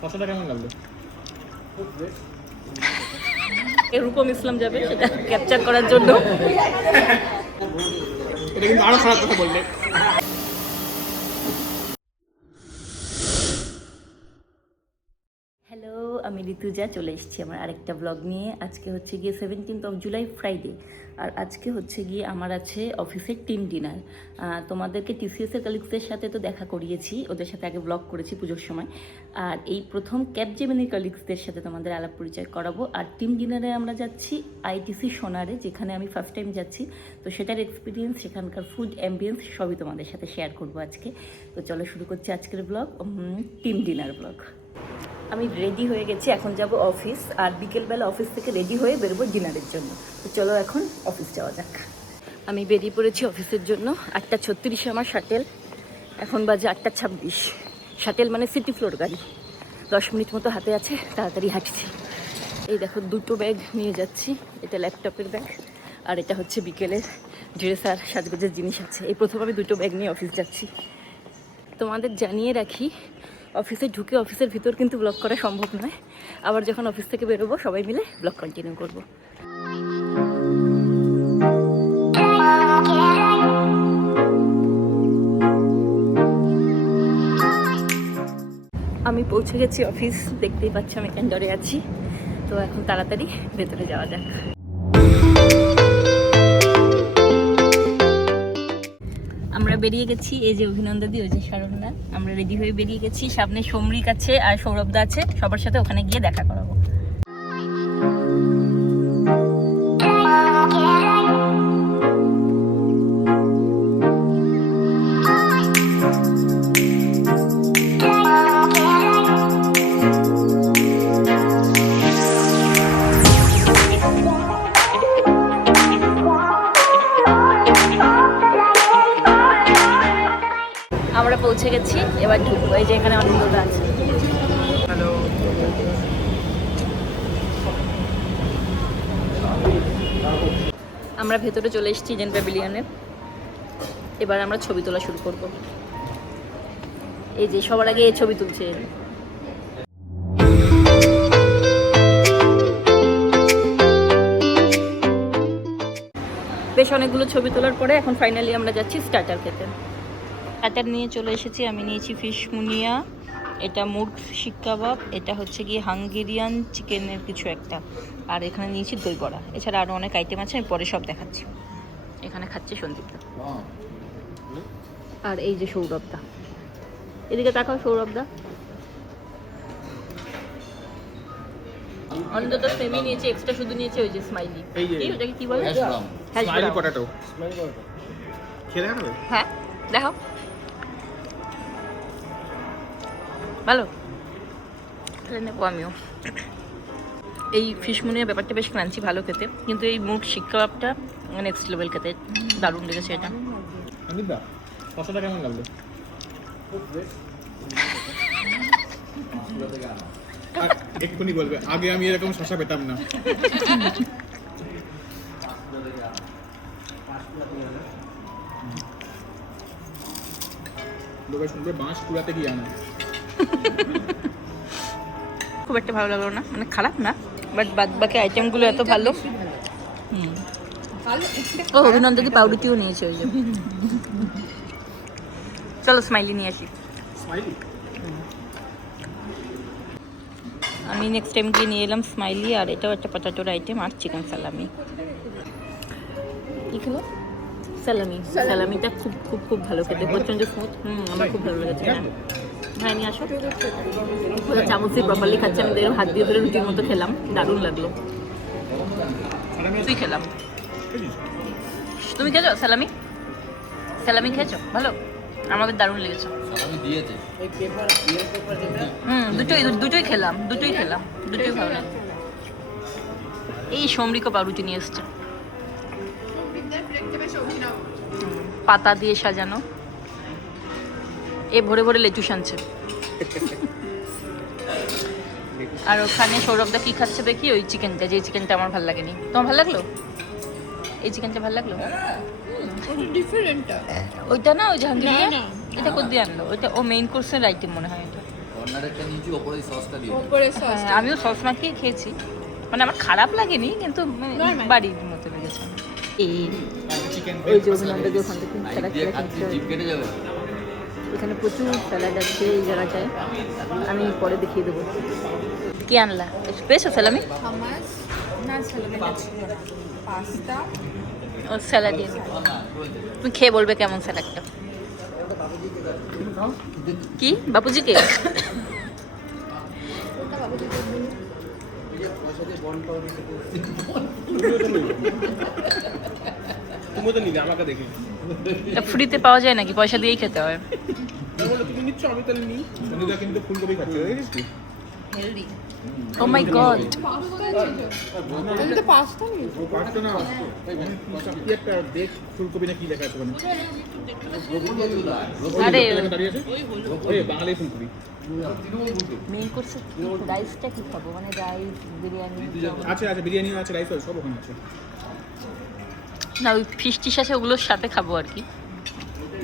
শসাটা কেমন লাগলো? রূপম ইসলাম যাবে সেটা ক্যাপচার করার জন্য। এটা কিন্তু আরো খারাপ কথা বললে। হ্যালো, আমি ঋতুজা চলে এসেছি আমার আরেকটা ব্লগ নিয়ে। আজকে হচ্ছে গিয়ে 17 জুলাই ফ্রাইডে, আর আজকে হচ্ছে গিয়ে আমার আছে অফিসের টিম ডিনার। তোমাদেরকে টিসিএসের কালিগসদের সাথে তো দেখা করিয়েছি, ওদের সাথে আগে ব্লগ করেছি পুজোর সময়। আর এই প্রথম ক্যাপজেমিনির কালিগসদের সাথে তোমাদের আলাপ পরিচয় করাবো। আর টিম ডিনারে আমরা যাচ্ছি আইটিসি সোনারে, যেখানে আমি ফার্স্ট টাইম যাচ্ছি। তো সেটার এক্সপিরিয়েন্স, সেখানকার ফুড অ্যাম্বিয়েন্স সবই তোমাদের সাথে শেয়ার করবো আজকে। তো চলো শুরু করছি আজকের ব্লগ, টিম ডিনার ব্লগ। আমি রেডি হয়ে গেছি, এখন যাব অফিস। আর বিকেলবেলা অফিস থেকে রেডি হয়ে বেরোবো ডিনারের জন্য। তো চলো এখন অফিস যাওয়া যাক। আমি বেরিয়ে পড়েছি অফিসের জন্য। 8:36 আমার শাটেল, এখন বাজে 8:26। শাটেল মানে সিটি ফ্লোর গাড়ি। 10 মিনিট মতো হাতে আছে, তাড়াতাড়ি হাঁটছি। এই দেখো দুটো ব্যাগ নিয়ে যাচ্ছি, এটা ল্যাপটপের ব্যাগ আর এটা হচ্ছে বিকেলের ড্রেস আর সাজগোজের জিনিস আছে। এই প্রথম আমি দুটো ব্যাগ নিয়ে অফিস যাচ্ছি। তোমাদের জানিয়ে রাখি, অফিসে ঢুকে অফিসের ভিতর কিন্তু ব্লগ করা সম্ভব নয়। আবার যখন অফিস থেকে বেরোবো সবাই মিলে ব্লগ কন্টিনিউ করব। আমি পৌঁছে গেছি অফিস, দেখতেই পাচ্ছি আমি ক্যান্ডারে আছি। তো এখন তাড়াতাড়ি ভেতরে যাওয়া যাক। আমরা বেরিয়ে গেছি, এই যে অভিনন্দদি, ওই যে শারণদা, আমরা রেডি হয়ে বেরিয়ে গেছি। সামনে সমরিক আছে আর সৌরভদা আছে, সবার সাথে ওখানে গিয়ে দেখা করাবো। আমরা পৌঁছে গেছি, এবার ঢুকবো। এই যে এখানে অনিন্দদা আছে। হ্যালো। আমরা ভেতরে চলে এসেছি ইডেন প্যাভিলিয়নে। এবার আমরা ছবি তোলা শুরু করব। এই যে সবার আগে এই ছবি তুলছে। বেশ অনেকগুলো ছবি তোলার পরে এখন ফাইনালি আমরা যাচ্ছি স্টার্টার খেতে। স্টার্টার নিয়ে চলে এসেছি। আমি নিয়েছি ফিশ মুনিয়া, এটা মুরগ শিক কাবাব, এটা হচ্ছে গিয়ে হাঙ্গেরিয়ান চিকেনের কিছু একটা, আর এখানে নিয়েছি দই বড়া। এছাড়া আরও অনেক আইটেম আছে, আমি পরে সব দেখাচ্ছি। এখানে খাচ্ছে সন্দীপদা, আর এই যে সৌরভদা। এদিকে তাকাও সৌরভদা। অন্তত সেমি নিয়েছে, এক্সট্রা শুধু নিয়েছে ওই যে স্মাইলি। কি ওটাকে কি বলে? Smiley potato. খেলে নেবে? হ্যাঁ দেখো, ভালো নেবো আমিও। এই ফিশ মুনিয়া ব্যাপারটা বেশ ক্রাঞ্চি, ভালো খেতে, কিন্তু এই মুরগ শিক কাবাবটা নেক্সট লেভেল খেতে, দারুণ লেগেছে এটা। অনিন্দা, শসাটা কেমন লাগলো? এক্ষুনি বলবে, আগে আমি এরকম শসা পেতাম না। লোকে শুনবে বাঁশ কুড়াতে গিয়ে আনা। খুব একটা ভালো লাগলো না, মানে খারাপ না, বাট বাদ বাকি আইটেমগুলো এত ভালো। ও অভিনন্দদি পাউরুটিও নিয়েছে ওই যে। চলো স্মাইলি নিয়ে আসি। স্মাইলি? আমি নেক্সট টাইম গিয়ে নিয়ে এলাম স্মাইলি, আর এটাও একটা পটাটোর আইটেম, আর চিকেন সালামি। কি খেলো? সালামি। সালামিটা খুব খুব খুব ভালো খেতে, প্রচন্ড স্মুথ। আমার খুব ভালো লেগেছে। হ্যাঁ নিয়ে আসো। চামচ দিয়ে প্রপারলি খাচ্ছে, আমি দেখলাম হাত দিয়ে ধরে রুটির মতো খেলাম, দারুণ লাগলো। তুই খেলাম, তুমি খেয়েছো সালামি? সালামি খেয়েছো? ভালো, আমাদের দারুণ লেগেছে। দুটোই খেলাম, দুটোই ভালো লাগে। এই সমরিকও পাউরুটি নিয়ে এসছে, পাতা দিয়ে সাজানো। এ ভরে ভরে লেটুস আনছে। আর ওখানে সৌরভদা কি খাচ্ছে দেখি, ওই চিকেনটা, যে চিকেনটা আমার ভালো লাগেনি। তোমার ভালো লাগলো? এই চিকেনটা ভালো লাগলো? ওইটা না, ওই জাহাঙ্গীর, এটা কোথা দিয়ে আনলো? ওইটা ও মেইন কোর্সের আইটেম মনে হয়। এটা একটা নিচে ওপরে সসটা দিয়ে উপরে সস হ্যাঁ, আমিও সস মাখিয়ে খেয়েছি, মানে আমার খারাপ লাগেনি, কিন্তু Normal. বাড়ির মতো লেগেছে আমার। এই চিকেন ওই যে অভিনন্দন যে ওখান থেকে নাইট স্যালাড দিয়ে কিনতে খাচ্ছি হবে। জিভ কেটে যাবে। এখানে প্রচুর স্যালাড আছে এই জায়গাটায়, আমি পরে দেখিয়ে দেবো। কি আনলা? পেয়েছো স্যালামি? হামাস না সালামিটা ছিল না পাস্তা ও স্যালাড তুমি খেয়ে বলবে কেমন স্যালাডটা। কি বাপুজিকে? তুমি তো নিলে আমাকে দেখে ফ্রিতে পাওয়া যায় নাকি? পয়সা দিয়েই খেতে হয়। তুমি নিচ্ছ, আমি তাহলে নিই। সন্ধ্যা কিন্তু ফুলকপি খাচ্ছে, দেখেছিস তুই? হেলদি ও মাই গড, আমি তো পাস্তা নিই ও পারতো না, কি একটা দেখ ফুলকপি না কি লেখা আছে ওখানে। আরে ওই লোকটা দাঁড়িয়ে আছে, ওই বাঙালি ফুলকপি। মেইন কোর্সে রাইসটা কি খাবো, মানে রাইস বিরিয়ানি? আছে আছে, বিরিয়ানিও আছে, রাইস সব ওখানে আছে। না ওই ফিশ টিশ আছে, ওগুলোর সাথে খাবো আর কি।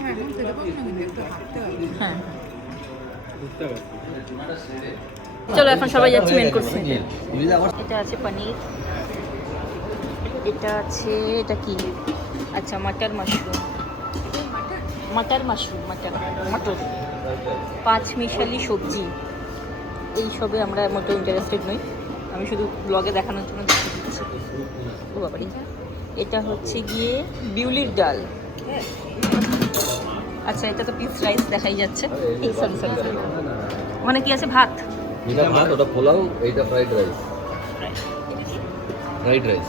হ্যাঁ এখন খেতে পাবো না, কিন্তু একটু হাঁটতে হবে। হ্যাঁ বুঝতে পারছি। চলো এখন সবাই যাচ্ছি মেন কোর্স নিতে। এটা আছে পনির, এটা আছে, এটা কি? আচ্ছা মাটার মাশরুম, মটর পাঁচ মিশালি সবজি, এই সবে আমরা মোটো ইন্টারেস্টেড নই, আমি শুধু ব্লগে দেখানোর জন্য দেখিয়ে দিচ্ছি। ও বাবারি, এটা হচ্ছে গিয়ে বিউলির ডাল। আচ্ছা এটা তো পিস রাইস দেখাই যাচ্ছে, এই সরি মানে কি আছে? ভাত, এটা ভাত, ওটা পোলাও, এইটা ফ্রাইড রাইস। ফ্রাইড রাইস,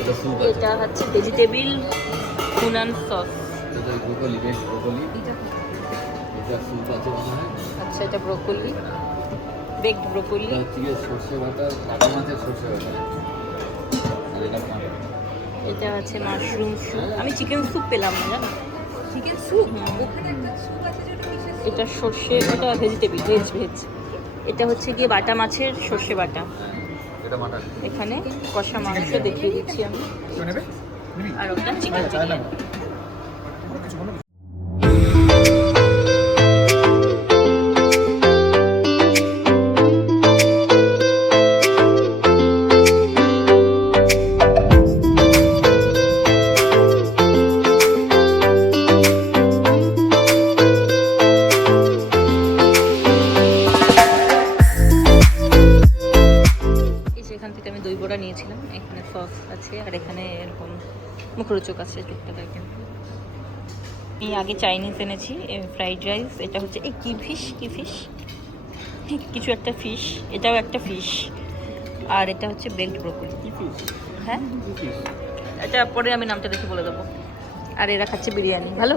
এটা স্যুপ আছে, এটা হচ্ছে ভেজিটেবিল হুনান সস। এটা ব্রোকলি, বেস্ট ব্রোকলি, এটা স্যুপ আছে মনে হয়। আচ্ছা এটা ব্রোকলি, বেকড ব্রোকলি। এটা হচ্ছে গিয়ে সর্ষে বাটা, কাটা মাছের সর্ষে বাটা। আর এটা ভাত। এটা আছে মাশরুম স্যুপ, আমি চিকেন স্যুপ পেলাম না জানো। চিকেন স্যুপ ওখানে একটা স্যুপ আছে যেটা কিসের এটা সর্ষে, এটা ভেজিটেবিল, ভেজ। এটা হচ্ছে গিয়ে বাটা মাছের সর্ষে বাটা। হ্যাঁ, এটা মাটন। এখানে কষা মাংস দেখিয়ে দিচ্ছি আমি, কেউ নেবে? নিবি? আর ওটা চিকেন বিরিয়ানি। কিছু বলো? এই যে এখান থেকে আমি দই বড়া নিয়েছিলাম, এখানে সস আছে আর এখানে এরকম মুখরোচক আছে টুকটাক আইটেম। আমি আগে চাইনিজ এনেছি, ফ্রাইড রাইস, এটা হচ্ছে এই কি ফিশ কিছু একটা ফিশ, এটাও একটা ফিশ, আর এটা হচ্ছে বেকড ব্রোকলি। হ্যাঁ এটা পরে আমি নামটা দেখে বলে দেবো। আর এরা খাচ্ছে বিরিয়ানি, ভালো?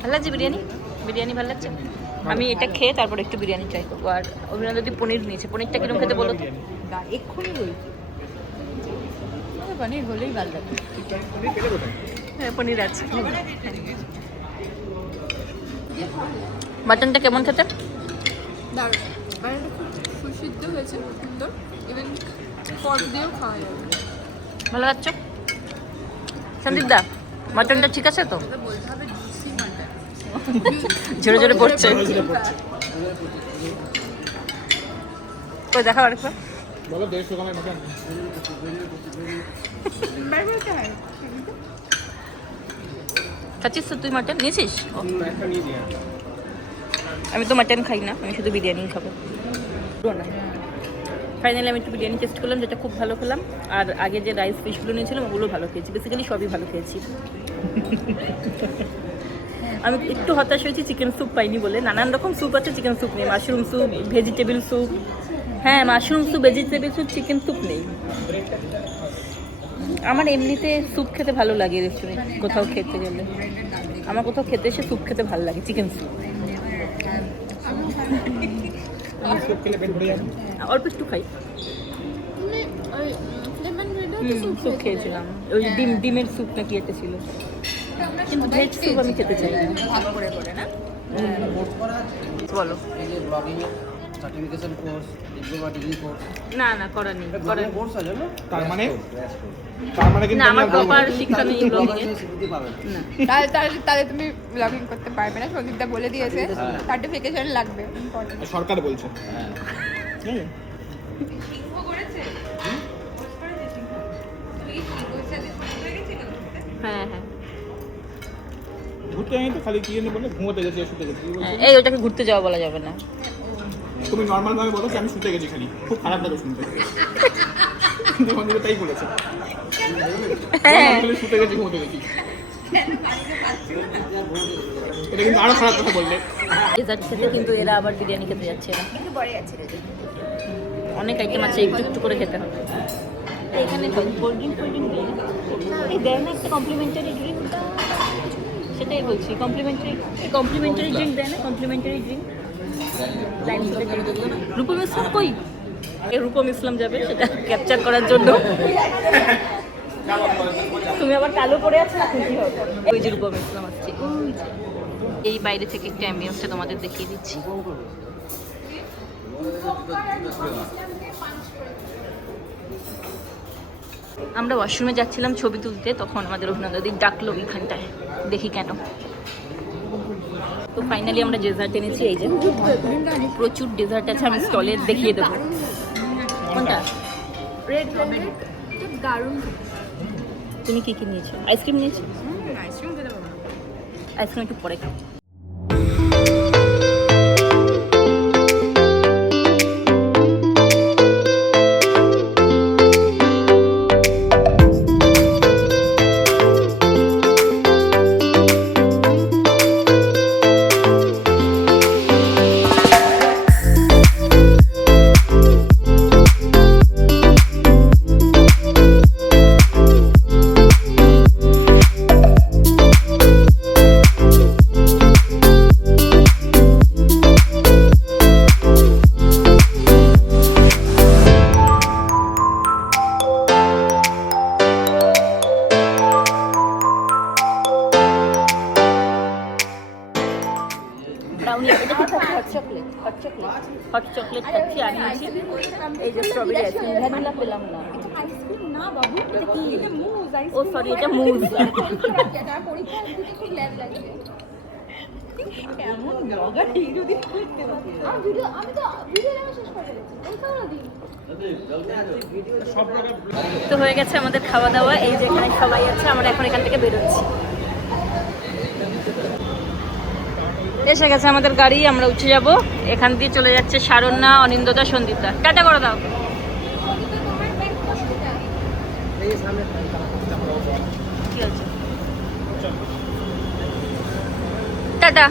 ভালো লাগছে বিরিয়ানি ভালো লাগছে। আমি এটা খেয়ে তারপর একটু বিরিয়ানি ট্রাই করবো। আর অভিনন্দন যদি পনির নিয়েছে, পনিরটা কিরকম খেতে বলো তো? এক্ষুনি বলছি পনির হলেই ভালো লাগে। পনির পেলে কোথায়? হ্যাঁ পনির আছে। মাটনটা কেমন খেতে? দারুণ, আর এটা খুব সুসিদ্ধ হয়েছে, সুন্দর। ইভেন পর্ক দিয়েও খাওয়া যাবে। ভালো লাগছে সন্দীপ দা? মাটনটা ঠিক আছে তো? এটা বলতে হবে জুসি মাটন। ঝরে ঝরে পড়ছে। ওই দেখা আরেকবার। বলো 150 গ্রামের মটন। বারবার খাই। খাচ্ছিস তো তুই মাটন নিয়েছিস? ও, একটা নিয়ে দিয়ে। আমি তো মাটন খাই না, আমি শুধু বিরিয়ানি খাবো। ফাইনালি আমি একটু বিরিয়ানি টেস্ট করলাম, যেটা খুব ভালো খেলাম। আর আগে যে রাইস ফিশগুলো নিয়েছিলাম ওগুলো ভালো খেয়েছি, বেসিক্যালি সবই ভালো খেয়েছি। আমি একটু হতাশ হয়েছি চিকেন স্যুপ পাইনি বলে। নানান রকম স্যুপ আছে, চিকেন স্যুপ নেই। মাশরুম স্যুপ, ভেজিটেবিল স্যুপ, হ্যাঁ mushroom soup, vegetable soup, chicken soup নেই। আমার এমনিতে স্যুপ খেতে ভালো লাগে, রেস্টুরেন্ট কোথাও খেতে গেলে আমার কোথাও খেতে এসে স্যুপ খেতে ভালো লাগে, চিকেন স্যুপ। আমি স্যুপ খেলে পেট ভরে যাবে। অল্প একটু খাই। তুমি ওই লেমন গ্রেটার স্যুপ খেয়েছিলাম, ওই ডিমের স্যুপ নাকি একটা ছিল, আমরা কিন্তু ভেজ স্যুপ আমি খেতে চাই না। ভাগ করে করে না। বলো certification course, diploma degree course, না না করা নেই, করা নেই। কোর্স আছে না? তার মানে তার মানে কিন্তু না আমি আমার আর বলবো প্রপার না। শিক্ষা নেই ব্লগিং এর। স্বীকৃতি পাবেন। না তাহলে তুমি ব্লগিং করতে পারবে না। সন্দীপদা বলে দিয়েছে সার্টিফিকেশন লাগবে ইম্পর্টেন্ট। সরকার বলছে হ্যাঁ। ঠিক আছে? হ্যাঁ হ্যাঁ ঘুরতে যাই তো খালি কি জানি বলে ঘুমোতে গেছি আর শুতে গেছি কি বলছো? হ্যাঁ, এই ওটাকে ঘুরতে যাওয়া বলা যাবে না। তুমি নর্মাল ভাবে বলো যে আমি শুতে গেছি খালি, খুব খারাপ লাগে শুনতে। কিন্তু বন্ধুরা তাই বলেছে, হ্যাঁ খালি শুতে গেছি ঘুমোতে গেছি। এটা কিন্তু আরো খারাপ কথা বললে। ডেজার্ট খেতে কিন্তু এরা আবার বিরিয়ানি খেতে যাচ্ছে এরা। অনেক আইটেম আছে, একটু একটু করে খেতে হবে। এখানে কোল্ড ড্রিঙ্ক এই দেয় না একটা কমপ্লিমেন্টারি ড্রিঙ্ক, সেটাই বলছি কমপ্লিমেন্টারি ড্রিঙ্ক দেয় না, কমপ্লিমেন্টারি ড্রিঙ্ক। রূপম ইসলাম কই? এই রূপম ইসলাম যাবে সেটা ক্যাপচার করার জন্য। তুমি আবার কালো পরে আছো না খুশি হবে। ওই যে রূপম ইসলাম আসছে, ওই যে। এই বাইরে থেকে একটা অ্যাম্বিয়েন্সটা তোমাদের দেখিয়ে দিচ্ছি। আমরা ওয়াশরুমে যাচ্ছিলাম ছবি তুলতে, তখন আমাদের অভিনন্দী ডাকলো ওইখানটায়, দেখি কেন। তো ফাইনালি আমরা ডেজার্ট এনেছি, এই যে প্রচুর ডেজার্ট আছে, আমি স্টলে দেখিয়ে দেবো। কোনটা? রেড ভেলভেট দারুণ। তুমি কি কি নিয়েছো? আইসক্রিম নিয়েছো? আইসক্রিম খেতে পারবো। আইসক্রিম একটু পরে খাও। ব্রাউনি, এটা কি হট চকলেট? হট চকলেট খাচ্ছি। আর নিয়েছি এই যে স্ট্রবেরি আইসক্রিম, ভ্যানিলা পেলাম না। আইসক্রিম না বাবু, এটা কি? এটা মুজ ও সরি, এটা মুজ। এটা পরীক্ষা দিতে খুব ল্যাব লাগবে। কেমন ব্লগার এই যদি আমি তো ভিডিও দেখা শেষ করে ফেলেছি। এই কারণে দিন তো হয়ে গেছে আমাদের খাওয়া দাওয়া। এই যে এখানে সবাই আছে, আমরা এখন এখান থেকে বেরোচ্ছি। এসে গেছে আমাদের গাড়ি, আমরা উঠে যাব। এখান দিয়ে চলে যাচ্ছে শারণ্যা, অনিন্দতা, সন্দীপদা। টাটা করে দাও। কি হচ্ছে? Tata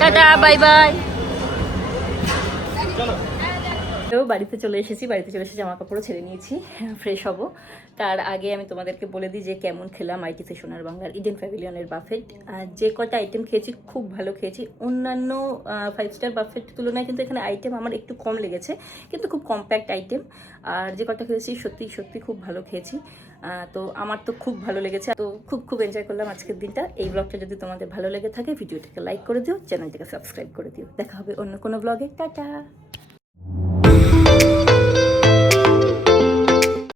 tata, bye bye. তো বাড়িতে চলে এসেছি, জামা কাপড়ও ছেড়ে নিয়েছি, ফ্রেশ হব। তার আগে আমি তোমাদেরকে বলে দিই যে কেমন খেলাম আইটিসি সোনার বাংলার ইডেন প্যাভিলিয়নের বাফেট। যে কটা আইটেম খেয়েছি খুব ভালো খেয়েছি। অন্যান্য 5 স্টার বাফেট তুলনায় কিন্তু এখানে আইটেম আমার একটু কম লেগেছে, কিন্তু খুব কম্প্যাক্ট আইটেম। আর যে কটা খেয়েছি সত্যি খুব ভালো খেয়েছি। তো আমার তো খুব ভালো লেগেছে, তো খুব এনজয় করলাম আজকের দিনটা। এই ব্লগটা যদি তোমাদের ভালো লেগে থাকে ভিডিওটাকে লাইক করে দিও, চ্যানেলটাকে সাবস্ক্রাইব করে দিও। দেখা হবে অন্য কোনো ব্লগে। টাটা।